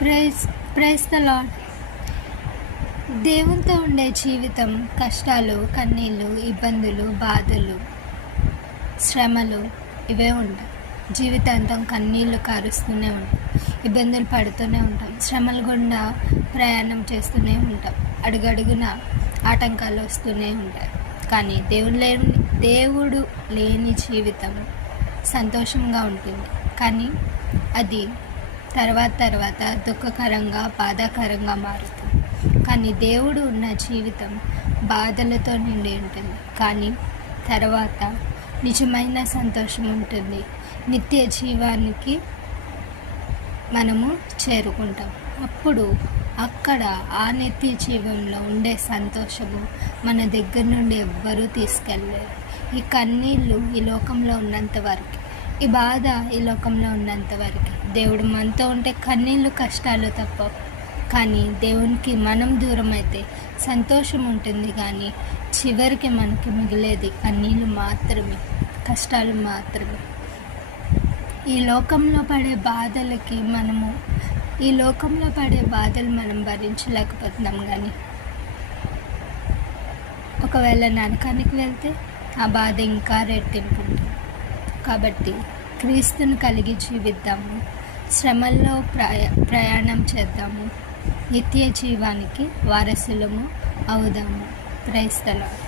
Praise praise the lord. దేవునితో ఉండే జీవితం కష్టాలు, కన్నీళ్ళు, ఇబ్బందులు, బాధలు, శ్రమలు ఇవే ఉంటాయి. జీవితాంతం కన్నీళ్ళు కారుస్తూనే ఉంటాం, ఇబ్బందులు పడుతూనే ఉంటాం, శ్రమల గుండా ప్రయాణం చేస్తూనే ఉంటాం, అడుగడుగున ఆటంకాలు వస్తూనే ఉంటాయి. కానీ దేవుడు లేని జీవితం సంతోషంగా ఉంటుంది, కానీ అది తర్వాత దుఃఖకరంగా, బాధాకరంగా మారుతుంది. కానీ దేవుడు ఉన్న జీవితం బాధలతో నిండి ఉంటుంది, కానీ తర్వాత నిజమైన సంతోషం ఉంటుంది. నిత్య జీవానికి మనము చేరుకుంటాం. అప్పుడు అక్కడ ఆ నిత్య జీవంలో ఉండే సంతోషము మన దగ్గర నుండి ఎవ్వరూ తీసుకెళ్ళలేరు. ఈ కన్నీళ్ళు ఈ లోకంలో ఉన్నంత వరకు, ఈ బాధ ఈ లోకంలో ఉన్నంత వరకు. దేవుడు మనతో ఉంటే కన్నీళ్ళు, కష్టాలు తప్ప. కానీ దేవునికి మనం దూరం అయితే సంతోషం ఉంటుంది, కానీ చివరికి మనకి మిగిలేది కన్నీళ్ళు మాత్రమే, కష్టాలు మాత్రమే. ఈ లోకంలో పడే బాధలు మనం భరించలేకపోతున్నాం. కానీ ఒకవేళ నరకానికి వెళ్తే ఆ బాధ ఇంకా రెట్టింపు ఉంటుంది. కాబట్టి క్రీస్తుని కలిగి జీవిద్దాము, శ్రమల్లో ప్రయాణం చేద్దాము, నిత్య జీవానికి వారసులము అవుదాము. Praise the lord.